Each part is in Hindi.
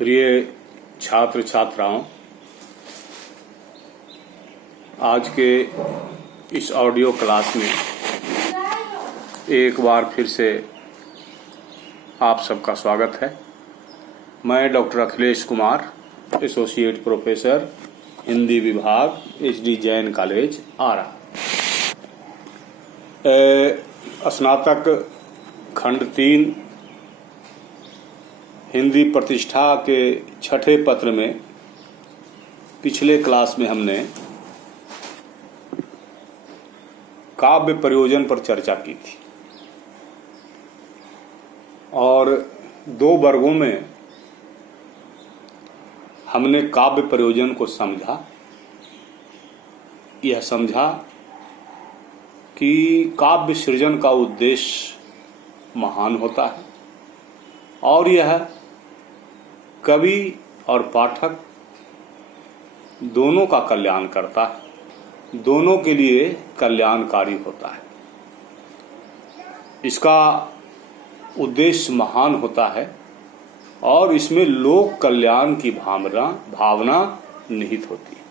प्रिय छात्र छात्राओं, आज के इस ऑडियो क्लास में एक बार फिर से आप सबका स्वागत है। मैं doctor Akhilesh Kumar, associate professor, Hindi विभाग, एचडी जैन कॉलेज, आरा। स्नातक खंड 3 हिंदी प्रतिष्ठा के छठे पत्र में पिछले क्लास में हमने काव्य प्रयोजन पर चर्चा की थी और 2 वर्गों में हमने काव्य प्रयोजन को समझा। यह समझा कि काव्य सृजन का उद्देश्य महान होता है और यह कवि और पाठक दोनों का कल्याण करता है, दोनों के लिए कल्याणकारी होता है। इसका उद्देश्य महान होता है और इसमें लोक कल्याण की भावना निहित होती है।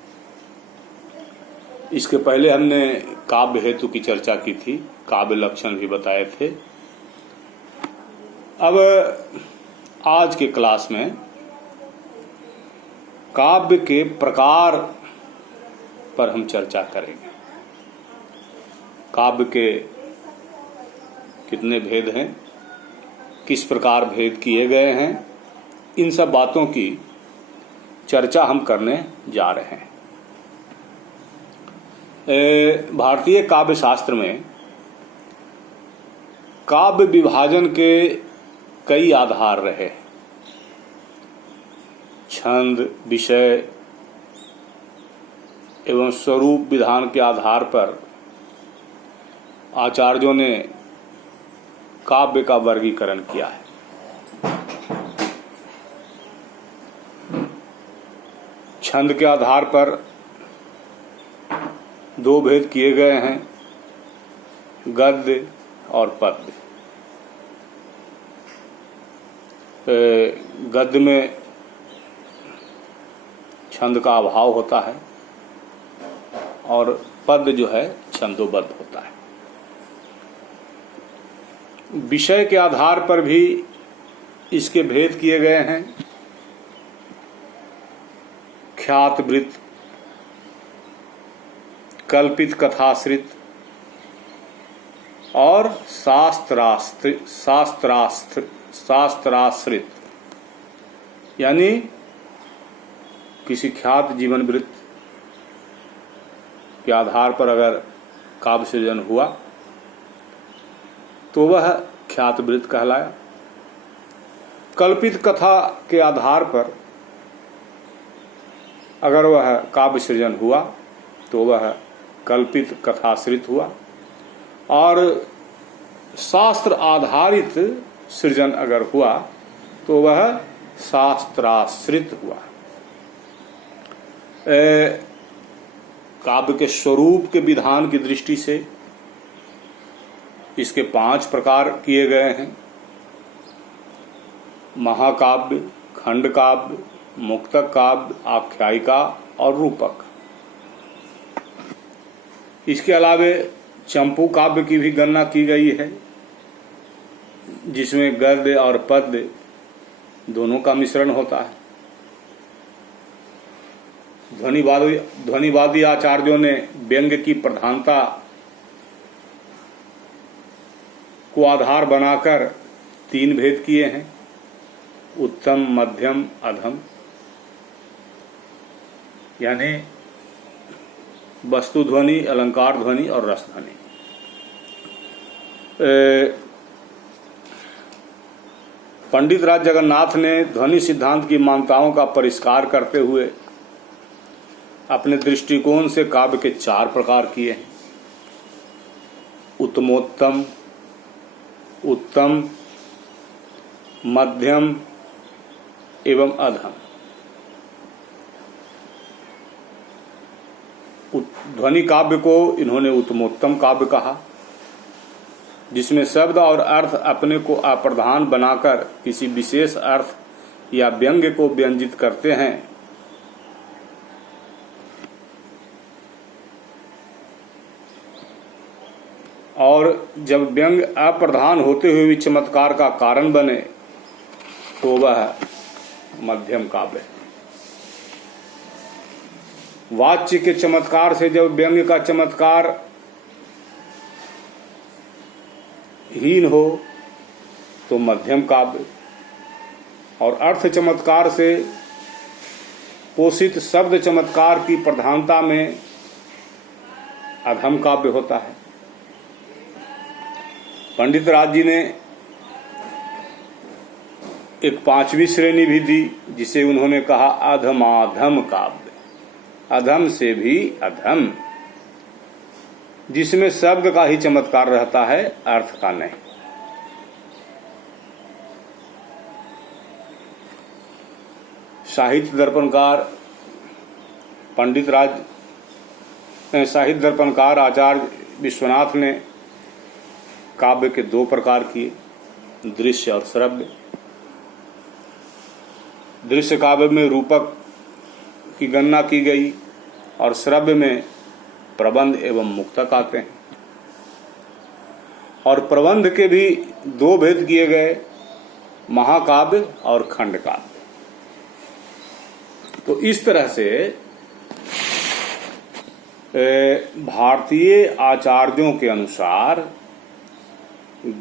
इसके पहले हमने काव्य हेतु की चर्चा की थी, काव्य लक्षण भी बताए थे। अब आज के क्लास में काव्य के प्रकार पर हम चर्चा करेंगे। काव्य के कितने भेद हैं, किस प्रकार भेद किए गए हैं, इन सब बातों की चर्चा हम करने जा रहे हैं। भारतीय काव्य शास्त्र में काव्य विभाजन के कई आधार रहे। छंद, विषय एवं स्वरूप विधान के आधार पर आचार्यों ने काव्य का वर्गीकरण किया है। छंद के आधार पर 2 भेद किए गए हैं, गद्य और पद्य। गद्य में छंद का अभाव होता है और पद्य जो है छंदोबद्ध होता है। विषय के आधार पर भी इसके भेद किए गए हैं। ख्यात वृत्त, कल्पित कथाश्रित और शास्त्राश्रित, यानी किसी ख्यात जीवन वृत्त के आधार पर अगर काव्य सृजन हुआ तो वह ख्यात वृत्त कहलाया। कल्पित कथा के आधार पर अगर वह काव्य सृजन हुआ तो वह कल्पित कथाश्रित हुआ और शास्त्र आधारित सृजन अगर हुआ तो वह शास्त्राश्रित हुआ। काव्य के स्वरूप के विधान की दृष्टि से इसके 5 प्रकार किए गए हैं। महाकाव्य, खंड काव्य, मुक्तक काव्य, आख्यायिका और रूपक। इसके अलावे चंपू काव्य की भी गणना की गई है, जिसमें गद्य और पद्य दोनों का मिश्रण होता है। ध्वनिवादी आचार्यों ने व्यंग्य की प्रधानता को आधार बनाकर 3 भेद किए हैं, उत्तम, मध्यम, अधम। यानी वस्तु ध्वनि, अलंकार ध्वनि और रस ध्वनि। पंडित राज जगन्नाथ ने ध्वनि सिद्धांत की मान्यताओं का परिष्कार करते हुए अपने दृष्टिकोण से काव्य के 4 प्रकार किए हैं। उत्तमोत्तम, उत्तम, मध्यम एवं अधम। ध्वनि काव्य को इन्होंने उत्तमोत्तम काव्य कहा, जिसमें शब्द और अर्थ अपने को अप्रधान बनाकर किसी विशेष अर्थ या व्यंग्य को व्यंजित करते हैं। और जब व्यंग्य अप्रधान होते हुए भी चमत्कार का कारण बने तो वह मध्यम काव्य है। वाच्य के चमत्कार से जब व्यंग्य का चमत्कार हीन हो तो मध्यम काव्य, और अर्थ चमत्कार से पोषित शब्द चमत्कार की प्रधानता में अधम काव्य होता है। पंडित राज जी ने एक 5वीं श्रेणी भी दी, जिसे उन्होंने कहा अधमाधम काव्य, अधम से भी अधम, जिसमें शब्द का ही चमत्कार रहता है, अर्थ का नहीं। साहित्य दर्पणकार आचार्य विश्वनाथ ने काव्य के 2 प्रकार किए, दृश्य और श्रव्य। दृश्य काव्य में रूपक की गणना की गई और श्रव्य में प्रबंध एवं मुक्तक आते हैं। और प्रबंध के भी 2 भेद किए गए, महाकाव्य और खंड काव्य। तो इस तरह से भारतीय आचार्यों के अनुसार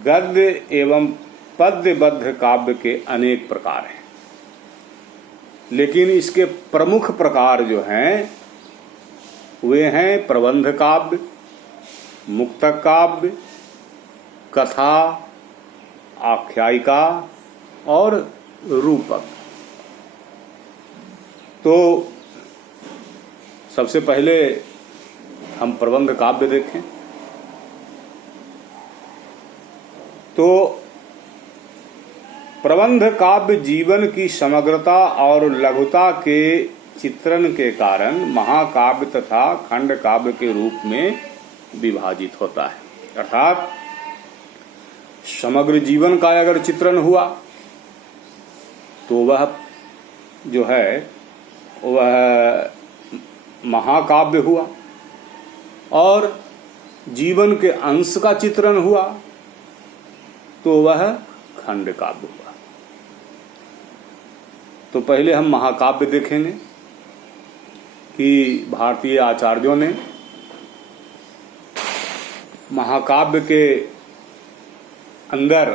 गद्य एवं पद्यबद्ध काव्य के अनेक प्रकार हैं, लेकिन इसके प्रमुख प्रकार जो हैं वे हैं प्रबंध काव्य, मुक्तक काव्य, कथा, आख्यायिका और रूपक। तो सबसे पहले हम प्रबंध काव्य देखें तो प्रबंध काव्य जीवन की समग्रता और लघुता के चित्रण के कारण महाकाव्य तथा खंड काव्य के रूप में विभाजित होता है। अर्थात समग्र जीवन का अगर चित्रण हुआ तो वह जो है वह महाकाव्य हुआ, और जीवन के अंश का चित्रण हुआ तो वह खंड काव्य हुआ। तो पहले हम महाकाव्य देखेंगे कि भारतीय आचार्यों ने महाकाव्य के अंदर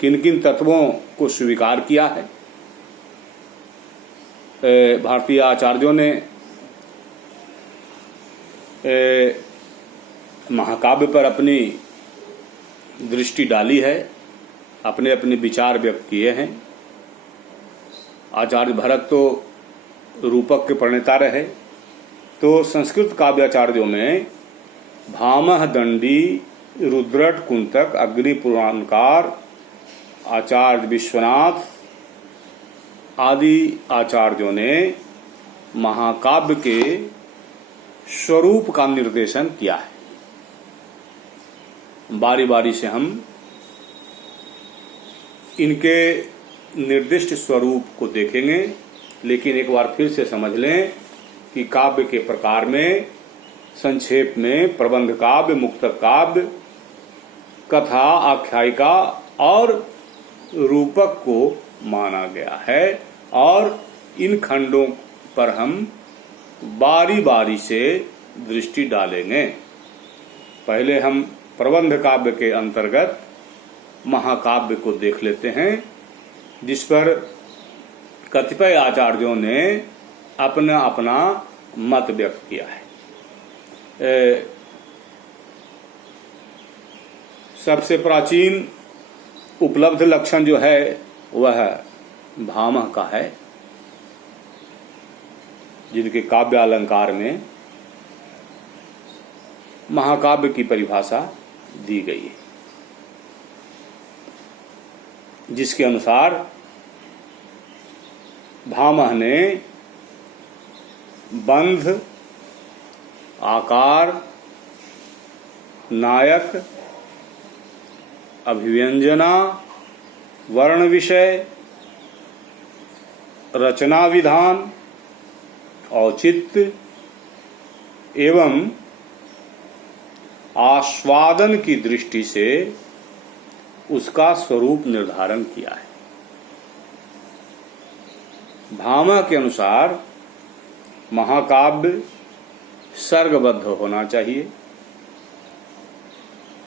किन किन तत्वों को स्वीकार किया है। भारतीय आचार्यों ने महाकाव्य पर अपनी दृष्टि डाली है, अपने अपने विचार व्यक्त किए हैं। आचार्य भरत तो रूपक के प्रणेता रहे, तो संस्कृत काव्याचार्यों में भामह, दंडी, रुद्रट, कुंतक, अग्नि पुराणकार, आचार्य विश्वनाथ आदि आचार्यों ने महाकाव्य के स्वरूप का निर्देशन किया है। बारी बारी से हम इनके निर्दिष्ट स्वरूप को देखेंगे, लेकिन एक बार फिर से समझ लें कि काव्य के प्रकार में संक्षेप में प्रबंध काव्य, मुक्तक काव्य, कथा, आख्यायिका और रूपक को माना गया है, और इन खंडों पर हम बारी बारी से दृष्टि डालेंगे। पहले हम प्रबंध काव्य के अंतर्गत महाकाव्य को देख लेते हैं, जिस पर कतिपय आचार्यों ने अपना अपना मत व्यक्त किया है। सबसे प्राचीन उपलब्ध लक्षण जो है वह भामह का है, जिनके काव्य अलंकार में महाकाव्य की परिभाषा दी गई है, जिसके अनुसार भामह ने बंध, आकार, नायक, अभिव्यंजना, वर्ण विषय, रचना विधान, औचित्य एवं आस्वादन की दृष्टि से उसका स्वरूप निर्धारण किया है। भामा के अनुसार महाकाव्य सर्गबद्ध होना चाहिए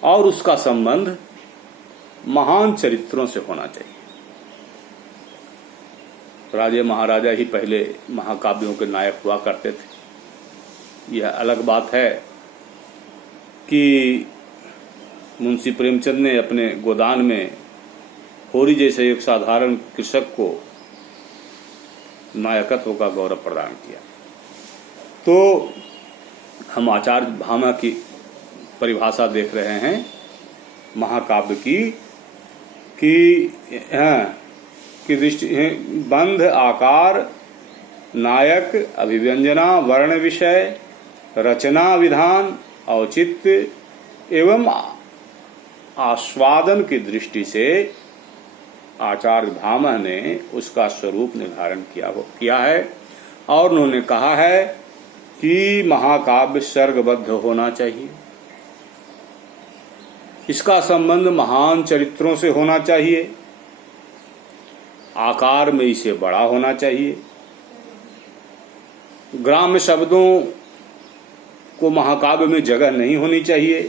और उसका संबंध महान चरित्रों से होना चाहिए। राजे महाराजा ही पहले महाकाव्यों के नायक हुआ करते थे। यह अलग बात है कि मुंशी प्रेमचंद ने अपने गोदान में होरी जैसे एक साधारण कृषक को नायकत्व का गौरव प्रदान किया। तो हम आचार्य भामा की परिभाषा देख रहे हैं महाकाव्य की दृष्टि बंध, आकार, नायक, अभिव्यंजना, वर्ण विषय, रचना विधान, औचित्य एवं आस्वादन की दृष्टि से आचार्य भामा ने उसका स्वरूप निर्धारण किया है और उन्होंने कहा है कि महाकाव्य सर्गबद्ध होना चाहिए। इसका संबंध महान चरित्रों से होना चाहिए, आकार में इसे बड़ा होना चाहिए, ग्राम्य शब्दों को महाकाव्य में जगह नहीं होनी चाहिए,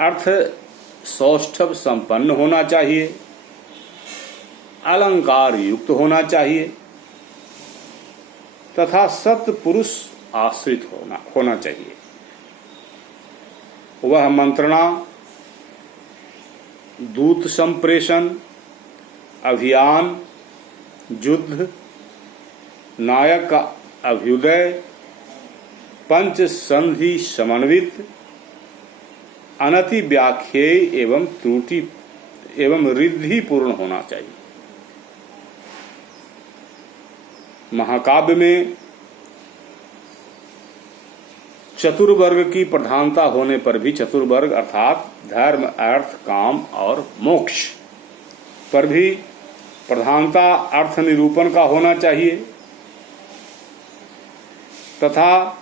अर्थ सौष्ठव संपन्न होना चाहिए, अलंकार युक्त होना चाहिए तथा सत्पुरुष आश्रित होना चाहिए। वह मंत्रणा, दूत संप्रेषण, अभियान, युद्ध, नायक का अभ्युदय, पंच संधि समन्वित, अनति व्याख्येय एवं त्रुटि एवं रिद्धि पूर्ण होना चाहिए। महाकाव्य में चतुर्वर्ग की प्रधानता होने पर भी, चतुर्वर्ग अर्थात धर्म, अर्थ, काम और मोक्ष पर भी प्रधानता अर्थ निरूपण का होना चाहिए तथा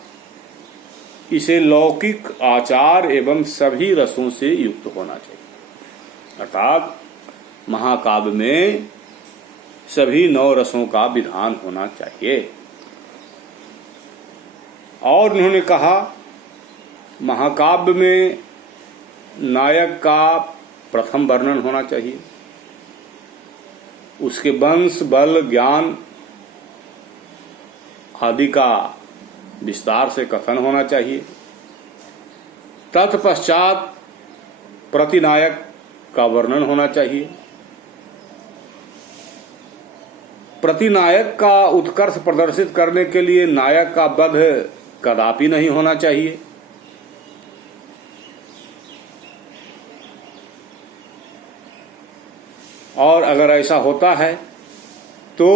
इसे लौकिक आचार एवं सभी रसों से युक्त होना चाहिए। अर्थात महाकाव्य में सभी 9 रसों का विधान होना चाहिए। और उन्होंने कहा महाकाव्य में नायक का प्रथम वर्णन होना चाहिए, उसके वंश, बल, ज्ञान आदि का विस्तार से कथन होना चाहिए। तत्पश्चात प्रतिनायक का वर्णन होना चाहिए। प्रतिनायक का उत्कर्ष प्रदर्शित करने के लिए नायक का वध कदापि नहीं होना चाहिए। और अगर ऐसा होता है तो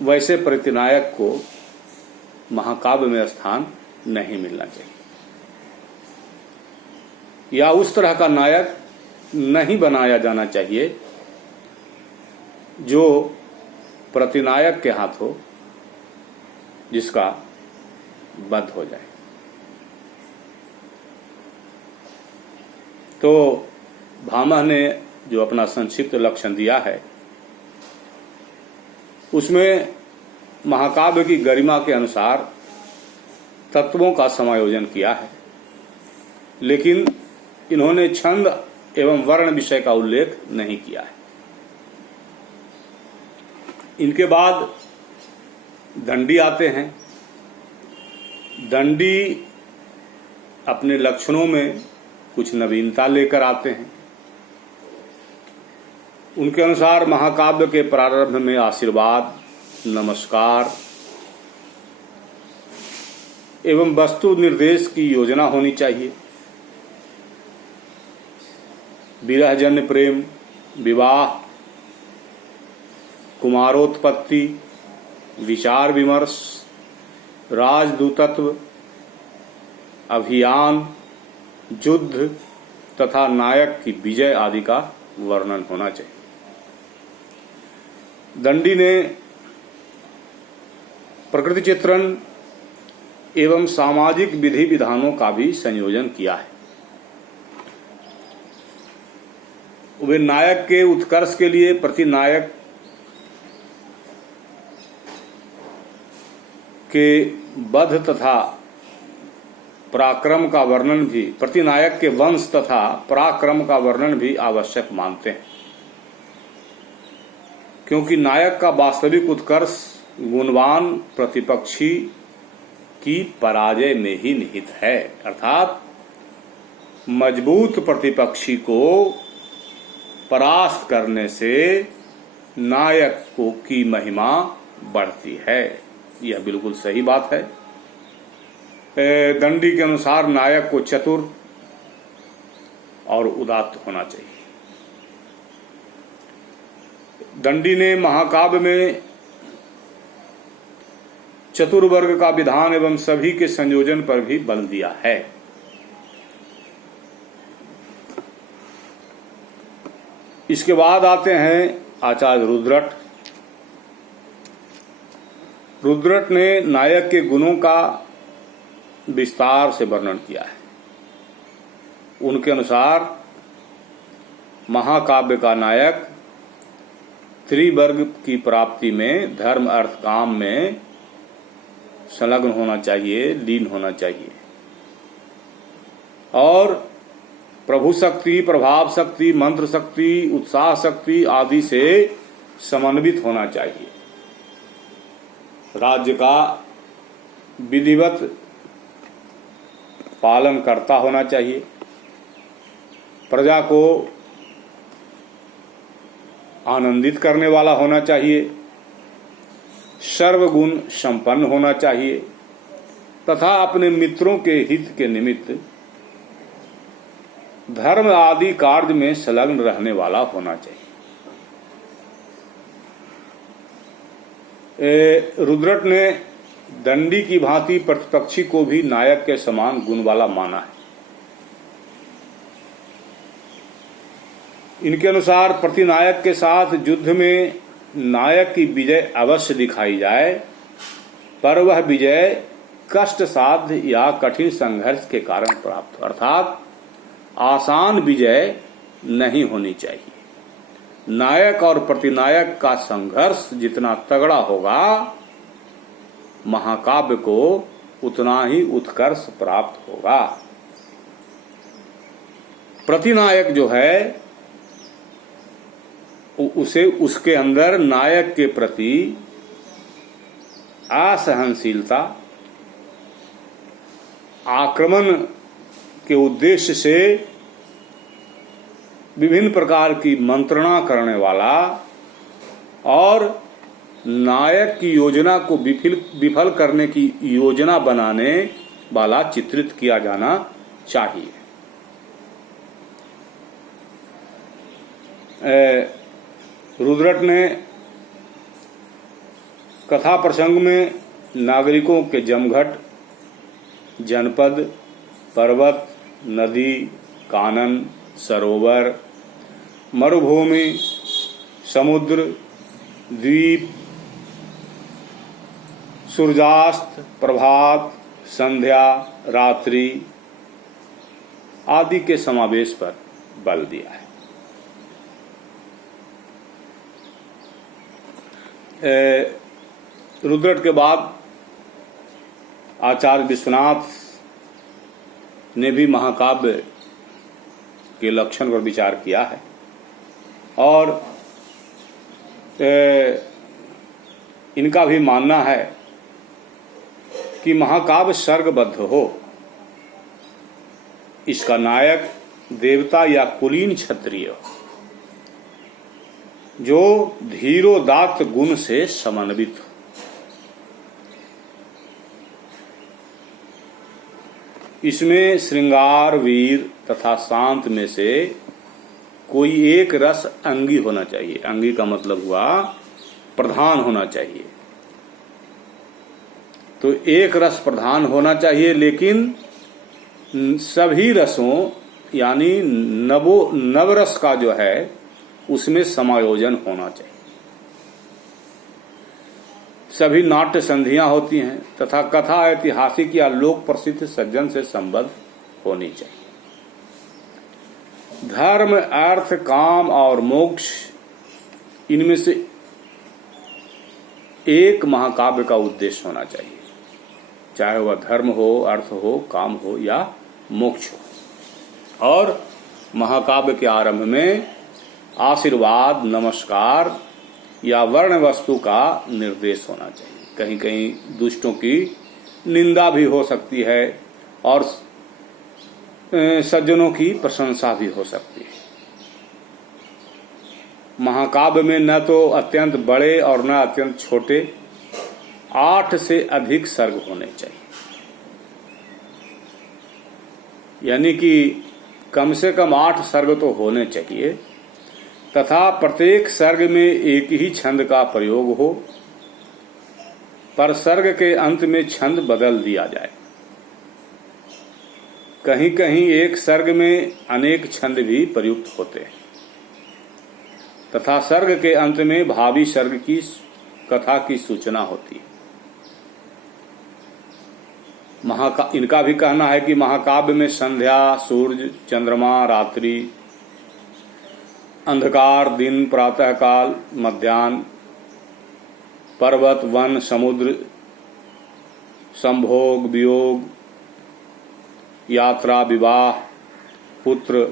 वैसे प्रतिनायक को महाकाव्य में स्थान नहीं मिलना चाहिए, या उस तरह का नायक नहीं बनाया जाना चाहिए जो प्रतिनायक के हाथ हो, जिसका वध हो जाए। तो भामा ने जो अपना संक्षिप्त लक्षण दिया है उसमें महाकाव्य की गरिमा के अनुसार तत्वों का समायोजन किया है, लेकिन इन्होंने छंद एवं वर्ण विषय का उल्लेख नहीं किया है। इनके बाद दंडी आते हैं। दंडी अपने लक्षणों में कुछ नवीनता लेकर आते हैं। उनके अनुसार महाकाव्य के प्रारंभ में आशीर्वाद, नमस्कार एवं वस्तु निर्देश की योजना होनी चाहिए। विरहजन्य प्रेम, विवाह, कुमारोत्पत्ति, विचार विमर्श, राजदूतत्व, अभियान, युद्ध तथा नायक की विजय आदि का वर्णन होना चाहिए। दंडी ने प्रकृति चित्रण एवं सामाजिक विधि विधानों का भी संयोजन किया है। वे नायक के उत्कर्ष के लिए प्रतिनायक के वध तथा पराक्रम का वर्णन भी, प्रतिनायक के वंश तथा पराक्रम का वर्णन भी आवश्यक मानते हैं, क्योंकि नायक का वास्तविक उत्कर्ष गुणवान प्रतिपक्षी की पराजय में ही निहित है। अर्थात मजबूत प्रतिपक्षी को परास्त करने से नायक को की महिमा बढ़ती है। यह बिल्कुल सही बात है। दंडी के अनुसार नायक को चतुर और उदात्त होना चाहिए। दंडी ने महाकाव्य में चतुर्वर्ग का विधान एवं सभी के संयोजन पर भी बल दिया है। इसके बाद आते हैं आचार्य रुद्रट। रुद्रट ने नायक के गुणों का विस्तार से वर्णन किया है। उनके अनुसार महाकाव्य का नायक त्रिवर्ग की प्राप्ति में धर्म अर्थ काम में संलग्न होना चाहिए, लीन होना चाहिए, और प्रभु शक्ति, प्रभाव शक्ति, मंत्र शक्ति, उत्साह शक्ति आदि से समन्वित होना चाहिए। राज्य का विधिवत पालन करता होना चाहिए। प्रजा को आनंदित करने वाला होना चाहिए। सर्वगुण संपन्न होना चाहिए तथा अपने मित्रों के हित के निमित्त धर्म आदि कार्य में संलग्न रहने वाला होना चाहिए। रुद्रट ने दंडी की भांति प्रतिपक्षी को भी नायक के समान गुण वाला माना है। इनके अनुसार प्रतिनायक के साथ युद्ध में नायक की विजय अवश्य दिखाई जाए, पर वह विजय कष्ट साध्य या कठिन संघर्ष के कारण प्राप्त हो, अर्थात आसान विजय नहीं होनी चाहिए। नायक और प्रतिनायक का संघर्ष जितना तगड़ा होगा, महाकाव्य को उतना ही उत्कर्ष प्राप्त होगा। प्रतिनायक जो है उसे उसके अंदर नायक के प्रति असहनशीलता, आक्रमण के उद्देश्य से विभिन्न प्रकार की मंत्रणा करने वाला और नायक की योजना को विफल करने की योजना बनाने वाला चित्रित किया जाना चाहिए। रुद्रट ने कथा प्रसंग में नागरिकों के जमघट, जनपद, पर्वत, नदी, कानन, सरोवर, मरुभूमि, समुद्र, द्वीप, सूर्यास्त, प्रभात, संध्या, रात्रि आदि के समावेश पर बल दिया है। रुद्रट के बाद आचार्य विश्वनाथ ने भी महाकाव्य के लक्षण पर विचार किया है और इनका भी मानना है कि महाकाव्य सर्गबद्ध हो, इसका नायक देवता या कुलीन क्षत्रिय हो, जो धीरोदात्त गुण से समन्वित हो। इसमें श्रृंगार, वीर तथा शांत में से कोई एक रस अंगी होना चाहिए। अंगी का मतलब हुआ प्रधान होना चाहिए। तो एक रस प्रधान होना चाहिए, लेकिन सभी रसों यानी नवरस का जो है उसमें समायोजन होना चाहिए। सभी नाट्य संधियां होती हैं तथा कथा ऐतिहासिक या लोक प्रसिद्ध सज्जन से संबद्ध होनी चाहिए। धर्म, अर्थ, काम और मोक्ष, इनमें से एक महाकाव्य का उद्देश्य होना चाहिए, चाहे वह धर्म हो, अर्थ हो, काम हो या मोक्ष हो। और महाकाव्य के आरंभ में आशीर्वाद, नमस्कार या वर्ण वस्तु का निर्देश होना चाहिए। कहीं कहीं दुष्टों की निंदा भी हो सकती है और सज्जनों की प्रशंसा भी हो सकती है। महाकाव्य में न तो अत्यंत बड़े और न अत्यंत छोटे 8 से अधिक सर्ग होने चाहिए, यानी कि कम से कम 8 सर्ग तो होने चाहिए तथा प्रत्येक सर्ग में एक ही छंद का प्रयोग हो, पर सर्ग के अंत में छंद बदल दिया जाए। कहीं कहीं एक सर्ग में अनेक छंद भी प्रयुक्त होते हैं तथा सर्ग के अंत में भावी सर्ग की कथा की सूचना होती है। इनका भी कहना है कि महाकाव्य में संध्या, सूर्य, चंद्रमा, रात्रि, अंधकार, दिन, प्रातःकाल, मध्याह्न, पर्वत, वन, समुद्र, संभोग, वियोग, यात्रा, विवाह, पुत्र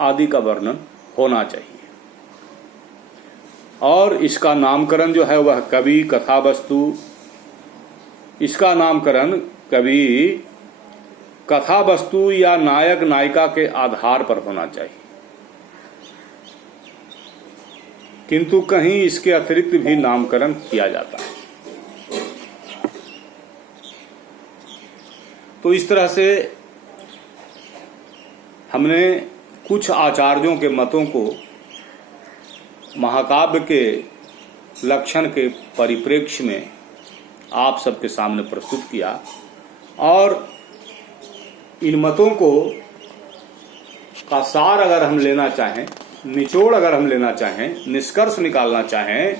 आदि का वर्णन होना चाहिए। और इसका नामकरण जो है वह कवि, कथा वस्तु, इसका नामकरण कवि, कथा वस्तु या नायक नायिका के आधार पर होना चाहिए, किंतु कहीं इसके अतिरिक्त भी नामकरण किया जाता है। तो इस तरह से हमने कुछ आचार्यों के मतों को महाकाव्य के लक्षण के परिप्रेक्ष्य में आप सबके सामने प्रस्तुत किया और इन मतों को का सार अगर हम लेना चाहें, निचोड़ अगर हम लेना चाहें, निष्कर्ष निकालना चाहें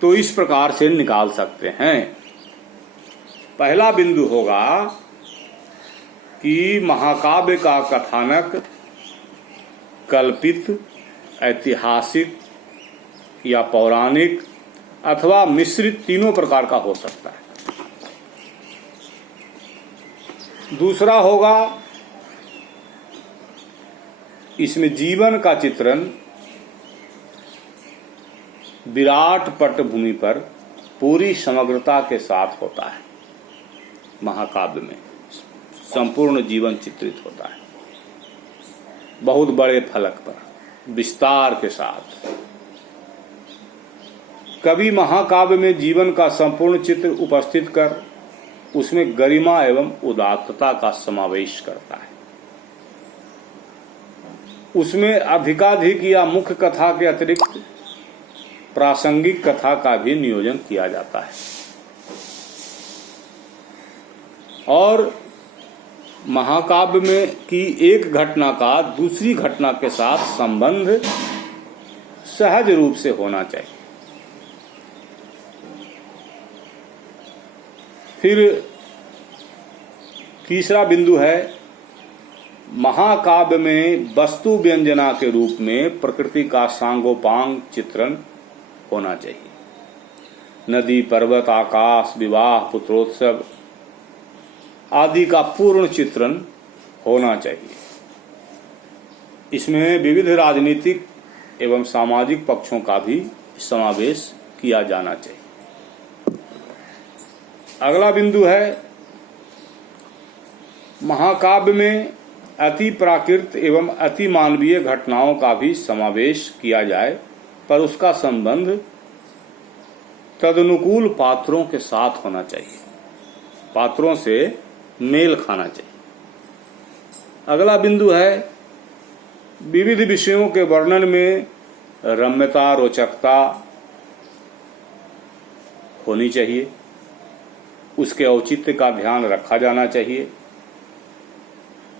तो इस प्रकार से निकाल सकते हैं। पहला बिंदु होगा कि महाकाव्य का कथानक कल्पित, ऐतिहासिक या पौराणिक अथवा मिश्रित तीनों प्रकार का हो सकता है। दूसरा होगा इसमें जीवन का चित्रण विराट पटभूमि पर पूरी समग्रता के साथ होता है। महाकाव्य में संपूर्ण जीवन चित्रित होता है, बहुत बड़े फलक पर विस्तार के साथ। कवि महाकाव्य में जीवन का संपूर्ण चित्र उपस्थित कर उसमें गरिमा एवं उदात्तता का समावेश करता है। उसमें अधिकाधिक या मुख्य कथा के अतिरिक्त प्रासंगिक कथा का भी नियोजन किया जाता है और महाकाव्य में की एक घटना का दूसरी घटना के साथ संबंध सहज रूप से होना चाहिए। फिर तीसरा बिंदु है महाकाव्य में वस्तु व्यंजना के रूप में प्रकृति का सांगोपांग चित्रण होना चाहिए। नदी, पर्वत, आकाश, विवाह, पुत्रोत्सव आदि का पूर्ण चित्रण होना चाहिए। इसमें विविध राजनीतिक एवं सामाजिक पक्षों का भी समावेश किया जाना चाहिए। अगला बिंदु है महाकाव्य में अति प्राकृत एवं अति मानवीय घटनाओं का भी समावेश किया जाए, पर उसका संबंध तदनुकूल पात्रों के साथ होना चाहिए, पात्रों से मेल खाना चाहिए। अगला बिंदु है विविध विषयों के वर्णन में रम्यता, रोचकता होनी चाहिए, उसके औचित्य का ध्यान रखा जाना चाहिए।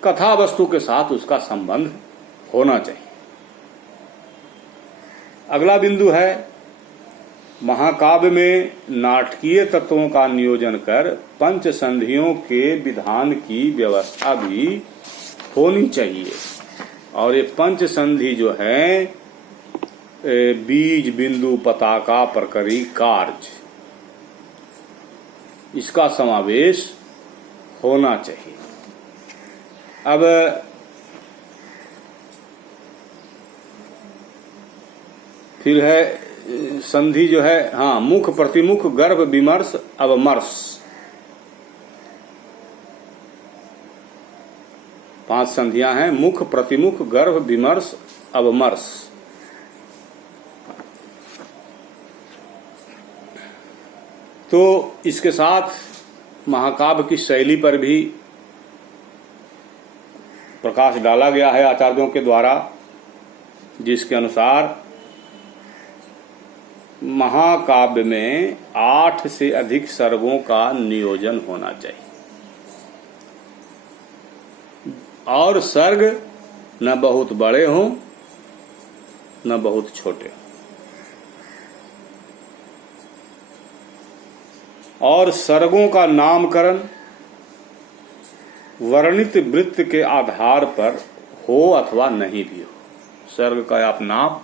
कथा वस्तु के साथ उसका संबंध होना चाहिए। अगला बिंदु है महाकाव्य में नाटकीय तत्वों का नियोजन कर पंच संधियों के विधान की व्यवस्था भी होनी चाहिए। और ये पंच संधि जो है बीज बिंदु पताका प्रकरी कार्य, इसका समावेश होना चाहिए। अब फिर है संधि जो है, हाँ, मुख प्रतिमुख गर्भ विमर्श अवमर्श, 5 संधियां हैं। मुख प्रतिमुख गर्भ विमर्श अवमर्श। तो इसके साथ महाकाव्य की शैली पर भी प्रकाश डाला गया है आचार्यों के द्वारा, जिसके अनुसार महाकाव्य में 8 से अधिक सर्गों का नियोजन होना चाहिए और सर्ग न बहुत बड़े हों न बहुत छोटे हों, और सर्गों का नामकरण वर्णित वृत्त के आधार पर हो अथवा नहीं भी हो। सर्ग का आप नाम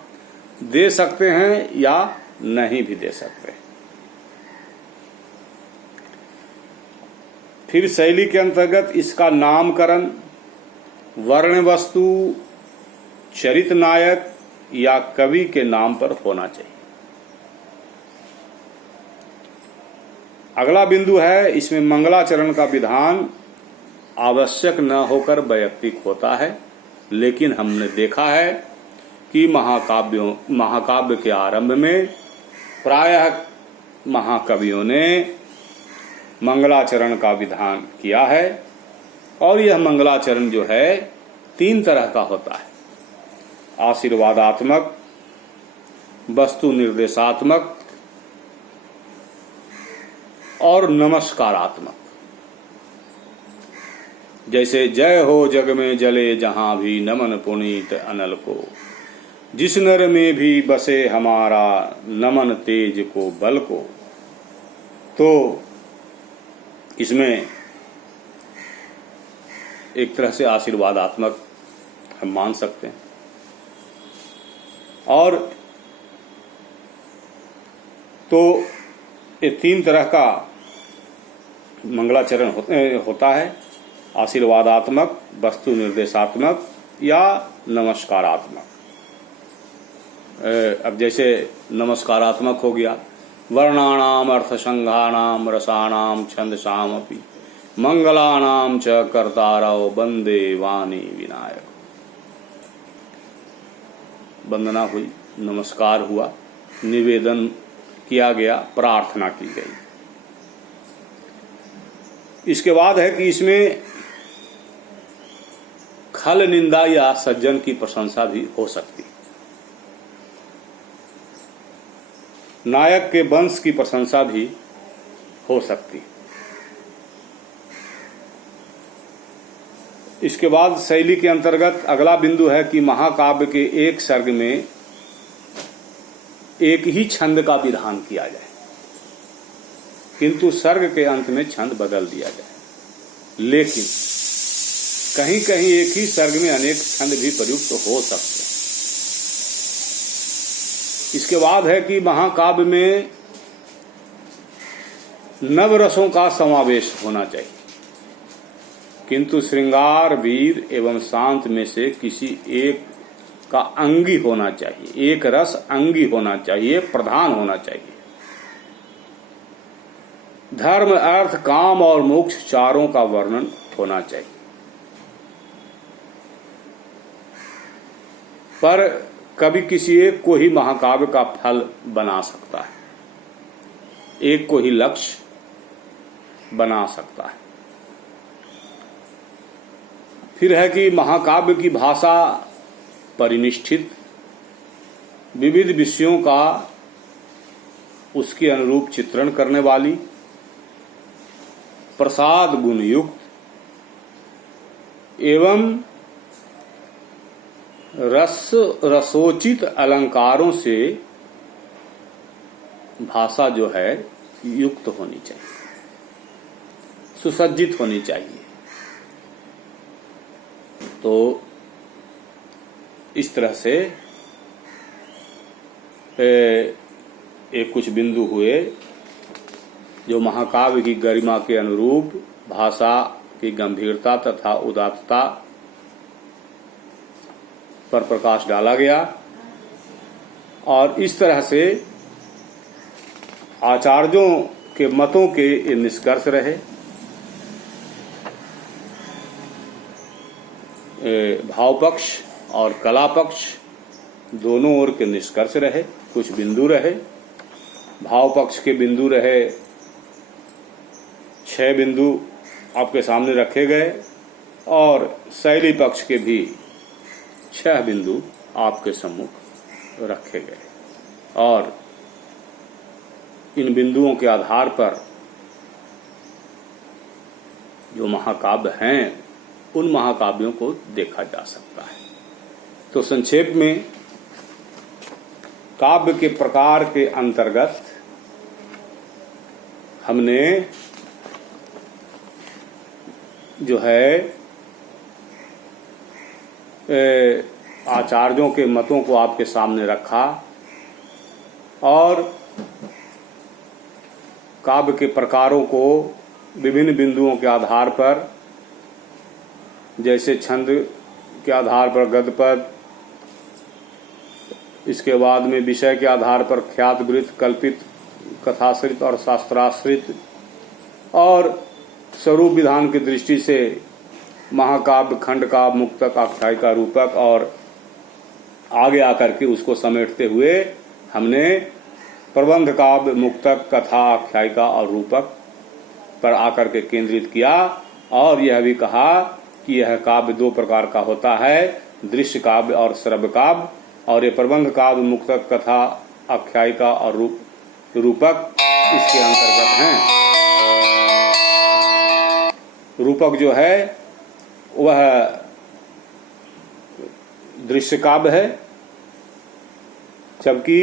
दे सकते हैं या नहीं भी दे सकते। फिर शैली के अंतर्गत इसका नामकरण वर्ण वस्तु, चरित नायक या कवि के नाम पर होना चाहिए। अगला बिंदु है, इसमें मंगलाचरण का विधान आवश्यक न होकर वैयक्तिक होता है, लेकिन हमने देखा है कि महाकाव्य के आरंभ में प्रायः महाकवियों ने मंगलाचरण का विधान किया है। और यह मंगलाचरण जो है 3 तरह का होता है: आशीर्वादात्मक, वस्तु निर्देशात्मक और नमस्कारात्मक। जैसे जय हो जग में जले जहां भी नमन पुनीत अनल को, जिस नर में भी बसे हमारा नमन तेज को बल को। तो इसमें एक तरह से आशीर्वादात्मक हम मान सकते हैं। और तो ये 3 तरह का मंगलाचरण होता है: आशीर्वादात्मक, वस्तु निर्देशात्मक या नमस्कारात्मक। अब जैसे नमस्कारात्मक हो गया, वर्णानाम अर्थसंघानाम रसानाम छंदसामपि मंगलानाम च कर्तारौ वंदे वाणी विनायक। वंदना हुई, नमस्कार हुआ, निवेदन किया गया, प्रार्थना की गई। इसके बाद है कि इसमें खल निंदा या सज्जन की प्रशंसा भी हो सकती है। नायक के वंश की प्रशंसा भी हो सकती। इसके बाद शैली के अंतर्गत अगला बिंदु है कि महाकाव्य के एक सर्ग में एक ही छंद का विधान किया जाए, किंतु सर्ग के अंत में छंद बदल दिया जाए। लेकिन कहीं कहीं एक ही सर्ग में अनेक छंद भी प्रयुक्त हो सकते हैं। इसके बाद है कि महाकाव्य में नवरसों का समावेश होना चाहिए, किंतु श्रृंगार, वीर एवं शांत में से किसी एक का अंगी होना चाहिए। एक रस अंगी होना चाहिए, प्रधान होना चाहिए। धर्म, अर्थ, काम और मोक्ष चारों का वर्णन होना चाहिए। पर कभी किसी एक को ही महाकाव्य का फल बना सकता है, एक को ही लक्ष्य बना सकता है। फिर है कि महाकाव्य की भाषा परिनिष्ठित, विविध विषयों का उसके अनुरूप चित्रण करने वाली, प्रसाद गुण युक्त एवं रसोचित अलंकारों से भाषा जो है युक्त होनी चाहिए, सुसज्जित होनी चाहिए। तो इस तरह से एक कुछ बिंदु हुए जो महाकाव्य की गरिमा के अनुरूप भाषा की गंभीरता तथा उदात्तता पर प्रकाश डाला गया, और इस तरह से आचार्यों के मतों के ये निष्कर्ष रहे। भाव पक्ष और कला पक्ष दोनों ओर के निष्कर्ष रहे, कुछ बिंदु रहे। भाव पक्ष के बिंदु रहे 6 बिंदु आपके सामने रखे गए, और शैली पक्ष के भी 6 बिंदु आपके सम्मुख रखे गए, और इन बिंदुओं के आधार पर जो महाकाव्य हैं उन महाकाव्यों को देखा जा सकता है। तो संक्षेप में काव्य के प्रकार के अंतर्गत हमने जो है आचार्यों के मतों को आपके सामने रखा, और काव्य के प्रकारों को विभिन्न बिंदुओं के आधार पर, जैसे छंद के आधार पर गद्यपद, इसके बाद में विषय के आधार पर ख्यातवृत्त, कल्पित, कथाश्रित और शास्त्राश्रित, और स्वरूप विधान की दृष्टि से महाकाव्य, खंडकाव्य, मुक्तक, आख्यायिका, रूपक, और आगे आकर के उसको समेटते हुए हमने प्रबंध काव्य, मुक्तक, कथा, आख्यायिका और रूपक पर आकर के केंद्रित किया, और यह भी कहा कि यह काव्य 2 प्रकार का होता है, दृश्य काव्य और श्रव्य काव्य, और ये प्रबंध काव्य, मुक्तक, कथा, आख्यायिका और रूपक इसके अंतर्गत हैं। रूपक जो है वह दृश्य काव्य है, जबकि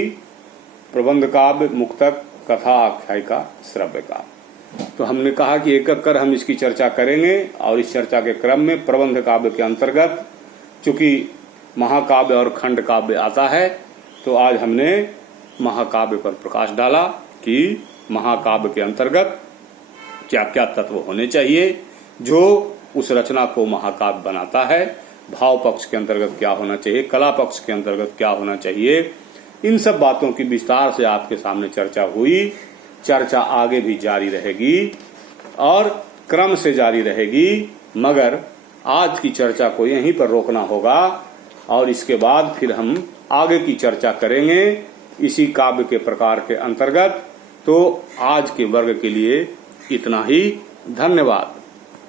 प्रबंध काव्य, मुक्तक, कथा, आख्यायिका, श्रव्य काव्य। तो हमने कहा कि एक एक कर हम इसकी चर्चा करेंगे, और इस चर्चा के क्रम में प्रबंध काव्य के अंतर्गत चूंकि महाकाव्य और खंड काव्य आता है, तो आज हमने महाकाव्य पर प्रकाश डाला कि महाकाव्य के अंतर्गत क्या क्या तत्व होने चाहिए जो उस रचना को महाकाव्य बनाता है, भाव पक्ष के अंतर्गत क्या होना चाहिए, कला पक्ष के अंतर्गत क्या होना चाहिए। इन सब बातों की विस्तार से आपके सामने चर्चा हुई। चर्चा आगे भी जारी रहेगी और क्रम से जारी रहेगी, मगर आज की चर्चा को यहीं पर रोकना होगा, और इसके बाद फिर हम आगे की चर्चा करेंगे इसी काव्य के प्रकार के अंतर्गत। तो आज के वर्ग के लिए इतना ही। धन्यवाद।